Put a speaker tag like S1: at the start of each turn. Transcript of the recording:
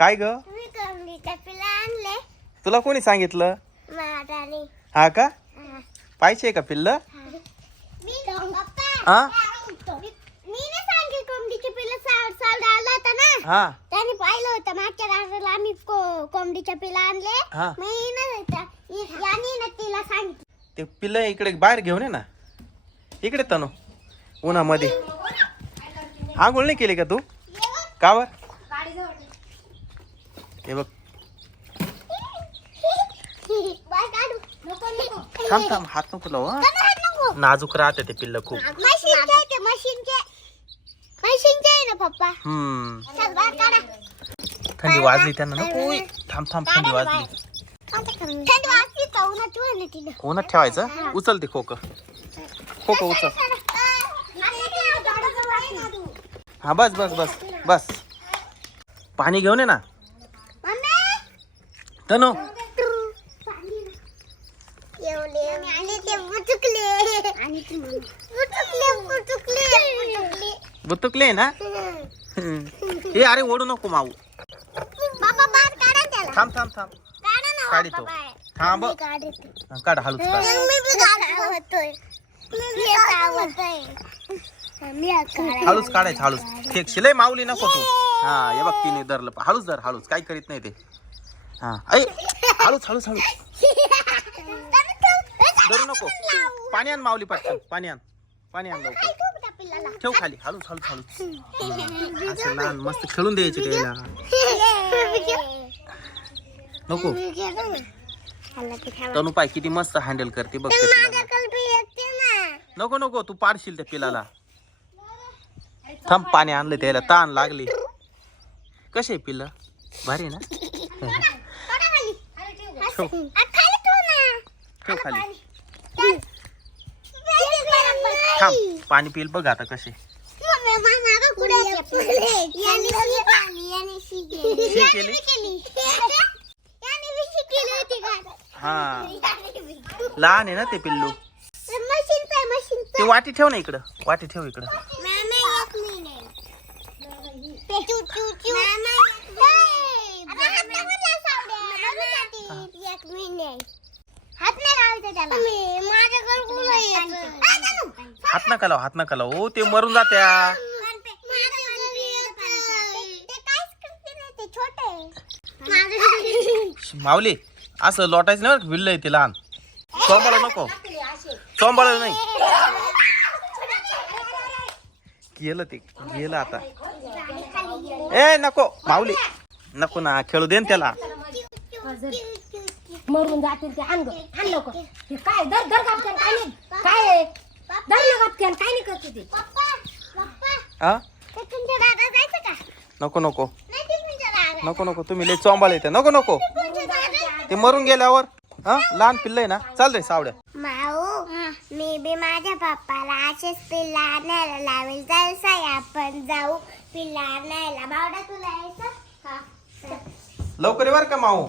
S1: काय ग?
S2: तुम्ही आणले.
S1: तुला कोणी सांगितलं?
S2: महाराणी
S1: हा का? पाहिजे का पिल्ल?
S2: मी पप्पा.
S1: हा?
S2: मी नाही सांगेल कोंबडीचे पिल्लं साल साल आला होता ना.
S1: हा.
S2: त्याने पाहिलं होतं मागच्या रात्रीला आम्ही को- कोंबडीच्या पिल्ला आणले.
S1: हा.
S2: मी ना त्या- याने ना तिला सांगितलं.
S1: ते पिल्ल इकडे बाहेर घेऊन ये ना. इकडे तनु उन्हामध्ये. आंघोळ नाही केली का तू? का बर? हे बघ. थांब थांब हात नको लावू हं.
S2: नको, हात नको.
S1: नाजूक राहते ते पिल्ल खूप.
S2: पप्पा?
S1: हम्म.
S2: चल बाहेर काढा.
S1: थंडी वाजली त्यांना नको. थांब थांब थंडी वाजली.
S2: थंडी वाजली का? उन्हात ठेवा ना तिला.
S1: उन्हात ठेवायचं? उचल ते खोक. खोक उचल. हा बस बस बस बस. पाणी घेऊन ये ना. तनु. बुतुकले ना? हम्म. हे अरे ओढू नको माऊ. थांब थांब थांब. काढितो थांब. हा, काढ हळूच काढ. हळूच काढायचं हळूच. फेकशील लय माऊली नको तू. हा हे बघ तिने धरलं. हळूच धर हळूच. काही करीत नाही ते. हा. ऐ हळूच हळूच हळूच धरू नको. पाणी आण माऊली पटकन. पाणी आण. पाणी आण लवकर. ठेव खाली. हळूच हळूच हळूच असं लहान मस्त खेळून द्यायचे त्याला. नको. तनु पाय किती मस्त हँडल करते बघ त्या पिलाला. नको नको. तू पाडशील त्या पिलाला. थांब पाणी आणलं त्याला. ताण लागली. कसे पिलं? भारी आहे ना? ठेव ठेव खाली. थांब पाणी पिल बघ आता कसे हा. लहान आहे ना ते पिल्लू. ते वाटी ठेव ना इकडं. वाटी ठेव इकडं.
S2: हात नाही लावायचा त्याला. माझ्याकडे कुठं येतं?
S1: हात नका लाव हात नका लाव. हो ते मरून जात्या. माऊली असं लोटायचं नाही आहे ते लहान. चोंबाळ नको. चोंबाळ नाही. गेलं ते गेलं आता. ए नको. माऊली नको ना खेळू दे ना त्याला.
S3: मरून जातील ते आण ग. आण लवकर. हे काय दर दर कापते काय नाही. काय आहे? दर न कापते काय नाही करते ते
S1: हा नको नको. नको नको. तुम्ही लय चोंबाळ येते. नको नको. ते मरून गेल्यावर हा लहान पिल्ल आहे ना. चाल रे सावड्या.
S2: माऊ मी बी माझ्या पप्पाला असेच पिल्ला आणायला लावेल. चल साई आपण जाऊ. पिल्ला आणायला. बावडा तुला यायचं.
S1: लवकर ये बर का माऊ.